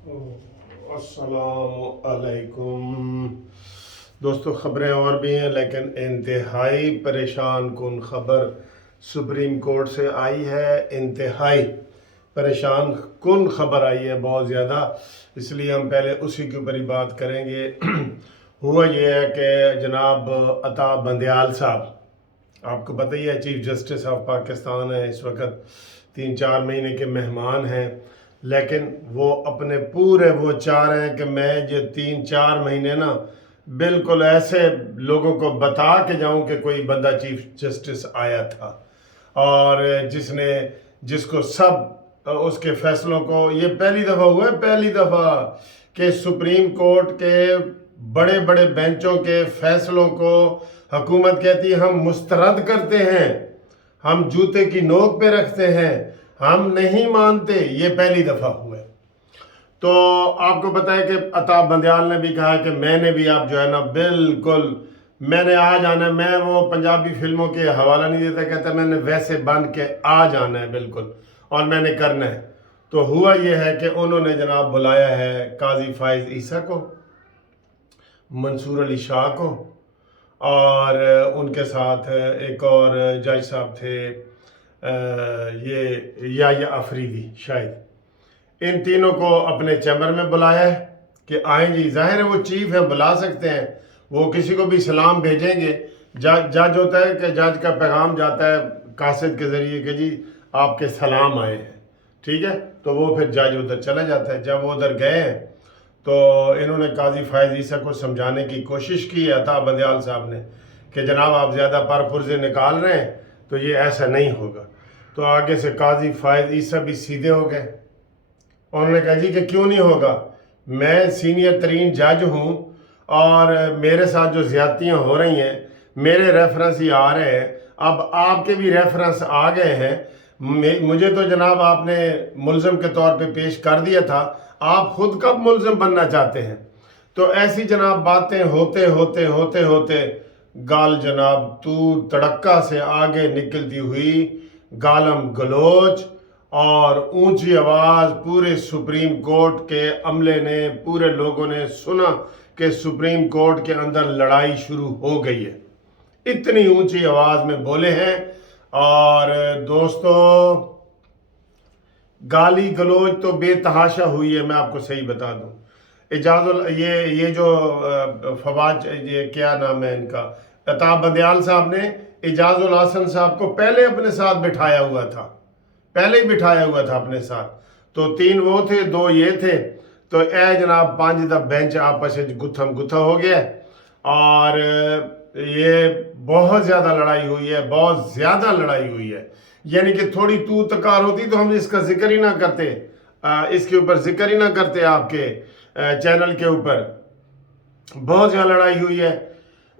अस्सलामुअलैकुम दोस्तों, ख़बरें और भी हैं लेकिन इंतहाई परेशान कुन ख़बर सुप्रीम कोर्ट से आई है। इंतहाई परेशान कुन ख़बर आई है, बहुत ज़्यादा, इसलिए हम पहले उसी के ऊपर ही बात करेंगे। हुआ ये है कि जनाब अता बंदयाल साहब, आपको पता ही है, चीफ जस्टिस ऑफ पाकिस्तान है, इस वक्त 3-4 महीने के मेहमान हैं, लेकिन वो अपने पूरे वो चाह रहे हैं कि मैं ये 3-4 महीने ना बिल्कुल ऐसे लोगों को बता के जाऊं कि कोई बंदा चीफ जस्टिस आया था और जिसको सब उसके फैसलों को, ये पहली दफ़ा हुआ है, पहली दफ़ा कि सुप्रीम कोर्ट के बड़े बड़े बेंचों के फैसलों को हुकूमत कहती है हम मुस्तरद करते हैं, हम जूते की नोक पे रखते हैं, हम नहीं मानते। ये पहली दफ़ा हुआ है। तो आपको पता है कि अता बंदयाल ने भी कहा कि मैंने भी, आप जो है ना, बिल्कुल मैंने आ जाना है। मैं वो पंजाबी फिल्मों के हवाला नहीं देता, कहता मैंने वैसे बन के आ जाना है बिल्कुल, और मैंने करना है। तो हुआ ये है कि उन्होंने जनाब बुलाया है काजी फाइज ईसा को, मंसूर अली शाह को, और उनके साथ एक और जज साहब थे, ये या अफरीदी शायद। इन तीनों को अपने चैम्बर में बुलाया है कि आएँ जी। जाहिर है वो चीफ है, बुला सकते हैं, वो किसी को भी सलाम भेजेंगे। जज होता है कि जज का पैगाम जाता है कासिद के ज़रिए कि जी आपके सलाम आए हैं, ठीक है, तो वो फिर जज उधर चला जाता है। जब वो उधर गए हैं तो इन्होंने काजी फायज ईसा को समझाने की कोशिश की है, अता बंदयाल साहब ने, कि जनाब आप ज़्यादा परपुर्जे निकाल रहे हैं, तो ये ऐसा नहीं होगा। तो आगे से काजी फायज ईसा भी सीधे हो गए। उन्होंने कहा जी कि क्यों नहीं होगा, मैं सीनियर तरीन जज हूँ और मेरे साथ जो ज़्यादतियाँ हो रही हैं, मेरे रेफरेंस ही आ रहे हैं, अब आपके भी रेफरेंस आ गए हैं। मुझे तो जनाब आपने मुलज़म के तौर पे पेश कर दिया था, आप खुद कब मुलज़म बनना चाहते हैं? तो ऐसी जनाब बातें होते होते होते होते गाल जनाब तू तड़क्का से आगे निकलती हुई गालम गलोच और ऊंची आवाज़ पूरे सुप्रीम कोर्ट के अमले ने, पूरे लोगों ने सुना कि सुप्रीम कोर्ट के अंदर लड़ाई शुरू हो गई है। इतनी ऊंची आवाज़ में बोले हैं। और दोस्तों, गाली गलोच तो बेतहाशा हुई है, मैं आपको सही बता दूं। इजाजुल ये जो फवाज, ये क्या नाम है इनका, अता बंदयाल साहब ने इजाजुल हसन साहब को पहले अपने साथ बिठाया हुआ था, पहले ही बिठाया हुआ था अपने साथ। तो 3 वो थे, 2 ये थे, तो ए जनाब 5 दा बेंच आपस में गुत्थम गुत्था हो गया और ये बहुत ज़्यादा लड़ाई हुई है, बहुत ज़्यादा लड़ाई हुई है। यानी कि थोड़ी तू तकार होती तो हम इसका जिक्र ही ना करते, इसके ऊपर जिक्र ही ना करते आपके चैनल के ऊपर। बहुत ज़्यादा लड़ाई हुई है।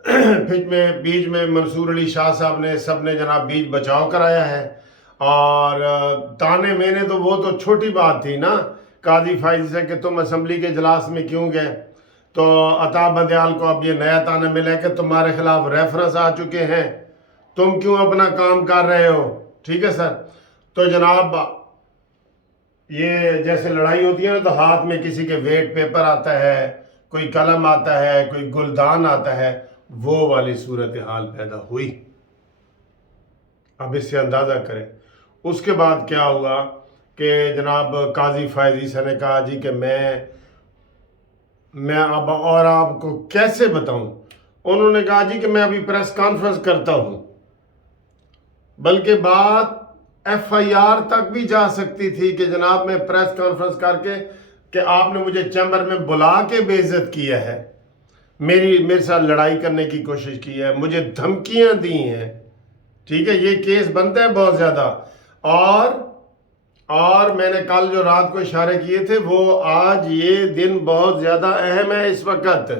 बीच में मंसूर अली शाह साहब ने, सब ने जनाब बीच बचाव कराया है। और ताने मैंने तो वो तो छोटी बात थी ना, काजी फाइज से कि तुम असम्बली के इजलास में क्यों गए। तो अता बंदयाल को अब ये नया ताना मिला कि तुम्हारे खिलाफ रेफरेंस आ चुके हैं, तुम क्यों अपना काम कर रहे हो, ठीक है सर। तो जनाब ये जैसे लड़ाई होती है ना, तो हाथ में किसी के वेट पेपर आता है, कोई कलम आता है, कोई गुलदान आता है, वो वाली सूरत हाल पैदा हुई। अब इससे अंदाज़ा करें उसके बाद क्या हुआ कि जनाब काजी फायज ईसा ने कहा जी कि मैं अब और आपको कैसे बताऊं। उन्होंने कहा जी कि मैं अभी प्रेस कॉन्फ्रेंस करता हूं, बल्कि बात FIR तक भी जा सकती थी कि जनाब मैं प्रेस कॉन्फ्रेंस करके कि आपने मुझे चैम्बर में बुला के बेइज्जत किया है, मेरे साथ लड़ाई करने की कोशिश की है, मुझे धमकियां दी हैं, ठीक है, ये केस बनता है बहुत ज़्यादा। और मैंने कल जो रात को इशारे किए थे, वो आज ये दिन बहुत ज़्यादा अहम है। इस वक्त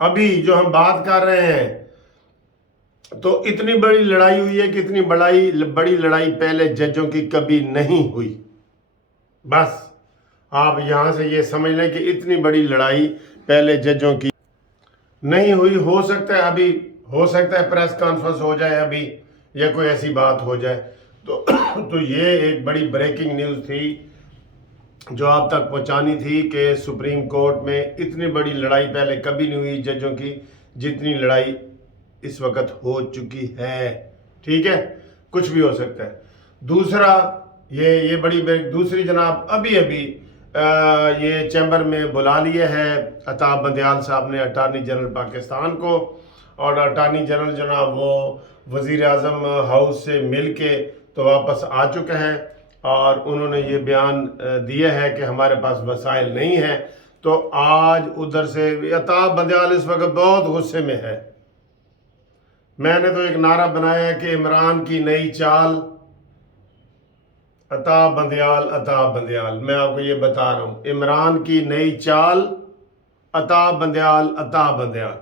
अभी जो हम बात कर रहे हैं, तो इतनी बड़ी लड़ाई हुई है कि इतनी बड़ी लड़ाई पहले जजों की कभी नहीं हुई। बस आप यहाँ से ये समझ लें कि इतनी बड़ी लड़ाई पहले जजों की नहीं हुई। हो सकता है अभी, हो सकता है प्रेस कॉन्फ्रेंस हो जाए अभी, या कोई ऐसी बात हो जाए। तो ये एक बड़ी ब्रेकिंग न्यूज़ थी जो आप तक पहुंचानी थी कि सुप्रीम कोर्ट में इतनी बड़ी लड़ाई पहले कभी नहीं हुई जजों की जितनी लड़ाई इस वक्त हो चुकी है। ठीक है, कुछ भी हो सकता है। दूसरा ये बड़ी दूसरी जनाब अभी ये चैम्बर में बुला लिया है अताब बंदयाल साहब ने अटार्नी जनरल पाकिस्तान को, और अटार्नी जनरल जनाब वो वज़ीर आज़म हाउस से मिल के तो वापस आ चुके हैं और उन्होंने ये बयान दिया है कि हमारे पास वसाइल नहीं है। तो आज उधर से अताब बंदयाल इस वक्त बहुत गुस्से में है। मैंने तो एक नारा बनाया है कि इमरान की नई चाल, अताब बंदयाल अताब बंदयाल। मैं आपको ये बता रहा हूँ, इमरान की नई चाल, अताब बंदयाल अताब बंदयाल।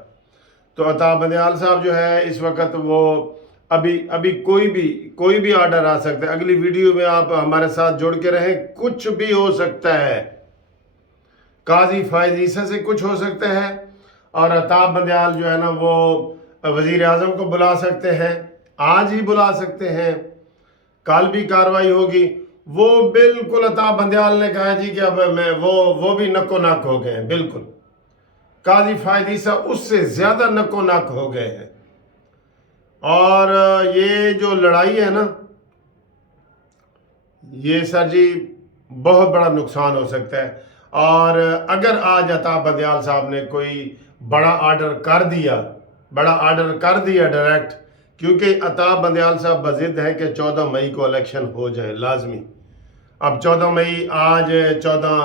तो अताब बंदयाल साहब जो है इस वक्त वो अभी कोई भी ऑर्डर आ सकता है। अगली वीडियो में आप हमारे साथ जुड़ के रहें, कुछ भी हो सकता है। काजी फायद ईसा से कुछ हो सकता है और अताब बंदयाल जो है ना वो वजीर आजम को बुला सकते हैं, आज ही बुला सकते हैं, कल भी कार्रवाई होगी। वो बिल्कुल अताब बंदयाल ने कहा जी कि अब मैं वो भी नक्को नाक हो गए हैं। बिल्कुल काजी फायद ईसा उससे ज्यादा नक्को नाक हो गए हैं। और ये जो लड़ाई है ना, ये सर जी बहुत बड़ा नुकसान हो सकता है। और अगर आज अताब बंदयाल साहब ने कोई बड़ा ऑर्डर कर दिया डायरेक्ट, क्योंकि अताब बंदयाल साहब बज़िद है कि 14 मई को इलेक्शन हो जाए लाजमी। अब 14 मई, आज 14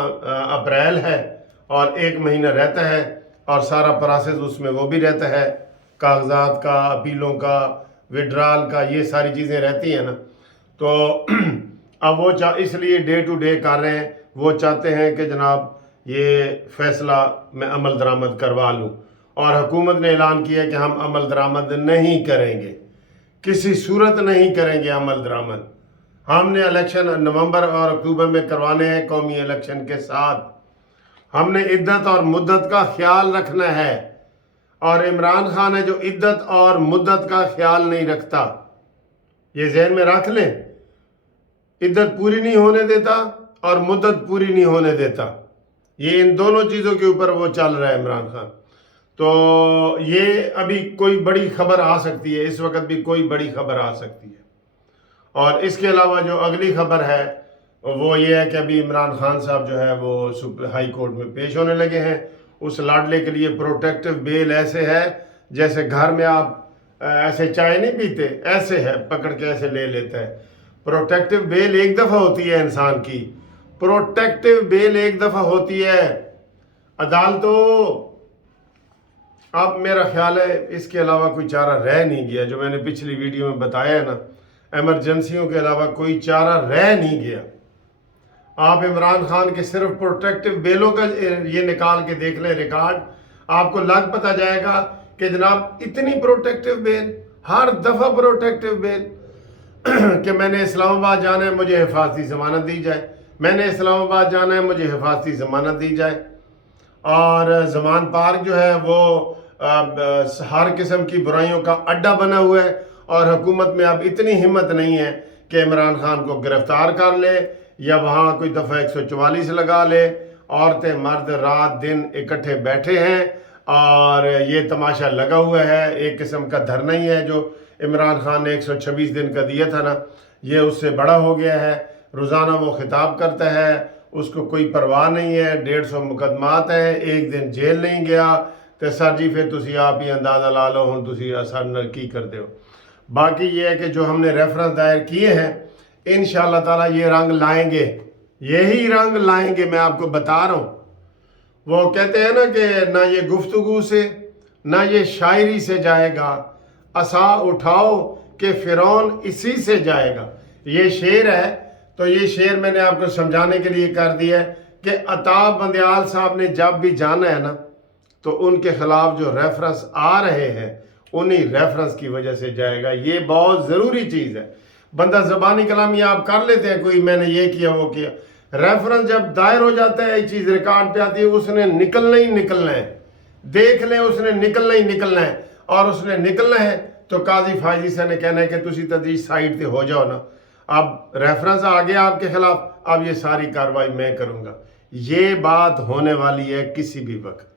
अप्रैल है और एक महीना रहता है और सारा प्रोसेस उसमें वो भी रहता है, कागजात का, अपीलों का, विड्रॉल का, ये सारी चीज़ें रहती हैं ना। तो अब वो इसलिए डे टू डे कर रहे हैं। वो चाहते हैं कि जनाब ये फैसला मैं अमल दरामद करवा लूँ, और हुकूमत ने ऐलान किया कि हम अमल दरामद नहीं करेंगे, किसी सूरत नहीं करेंगे अमल दरामद। हमने इलेक्शन नवंबर और अक्टूबर में करवाने हैं कौमी इलेक्शन के साथ। हमने इद्दत और मुद्दत का ख्याल रखना है, और इमरान खान है जो इद्दत और मुद्दत का ख्याल नहीं रखता। ये ज़हन में रख लें, इद्दत पूरी नहीं होने देता और मुद्दत पूरी नहीं होने देता। ये इन दोनों चीज़ों के ऊपर वो चल रहा है इमरान खान। तो ये अभी कोई बड़ी खबर आ सकती है, इस वक्त भी कोई बड़ी खबर आ सकती है। और इसके अलावा जो अगली खबर है वो ये है कि अभी इमरान खान साहब जो है वो हाई कोर्ट में पेश होने लगे हैं। उस लाडले के लिए प्रोटेक्टिव बेल ऐसे है जैसे घर में आप ऐसे चाय नहीं पीते, ऐसे है, पकड़ के ऐसे ले लेता है। प्रोटेक्टिव बेल एक दफ़ा होती है इंसान की, प्रोटेक्टिव बेल एक दफ़ा होती है। अदालतों, अब मेरा ख्याल है इसके अलावा कोई चारा रह नहीं गया। जो मैंने पिछली वीडियो में बताया है ना, एमरजेंसियों के अलावा कोई चारा रह नहीं गया। आप इमरान खान के सिर्फ प्रोटेक्टिव बेलों का ये निकाल के देख लें रिकॉर्ड, आपको लग पता जाएगा कि जनाब इतनी प्रोटेक्टिव बेल, हर दफ़ा प्रोटेक्टिव बेल कि मैंने इस्लामाबाद जाना है मुझे हिफाजती ज़मानत दी जाए, मैंने इस्लामाबाद जाना है मुझे हिफाजती ज़मानत दी जाए। और ज़मान पार्क जो है वो हर किस्म की बुराइयों का अड्डा बना हुआ है, और हुकूमत में अब इतनी हिम्मत नहीं है कि इमरान खान को गिरफ्तार कर ले या वहाँ कोई दफ़ा 144 लगा ले। औरतें मर्द रात दिन इकट्ठे बैठे हैं और ये तमाशा लगा हुआ है। एक किस्म का धरना ही है जो इमरान खान ने 126 दिन का दिया था ना, ये उससे बड़ा हो गया है। रोज़ाना वो खिताब करता है, उसको कोई परवाह नहीं है। 150 मुकदमात है, एक दिन जेल नहीं गया। तो सर जी फिर तुसी आप ही अंदाज़ा ला लो हूँ तुसी असर नर की करते हो। बाकी ये है कि जो हमने रेफरेंस दायर किए हैं इंशाअल्लाह ताला ये रंग लाएंगे, यही रंग लाएंगे, मैं आपको बता रहा हूँ। वो कहते हैं ना कि ना ये गुफ्तगू से ना ये शायरी से जाएगा, असा उठाओ कि फिरौन इसी से जाएगा। ये शेर है, तो ये शेर मैंने आपको समझाने के लिए कर दिया है कि अताब बंदयाल साहब ने जब भी जाना है ना तो उनके खिलाफ जो रेफरेंस आ रहे हैं उन्हीं रेफरेंस की वजह से जाएगा। ये बहुत ज़रूरी चीज़ है। बंदा ज़बानी कलामी आप कर लेते हैं, कोई मैंने ये किया वो किया, रेफरेंस जब दायर हो जाता है एक चीज़ रिकॉर्ड पे आती है, उसने निकलना ही निकलना है। देख लें, उसने निकलना ही निकलना है, और उसने निकलना है तो काजी फायद ईसा ने कहना है कि तुसी तदी साइड पे हो जाओ ना। اب ریفرنس آ گیا آپ کے خلاف، اب یہ ساری کارروائی میں کروں گا۔ یہ بات ہونے والی ہے کسی بھی وقت۔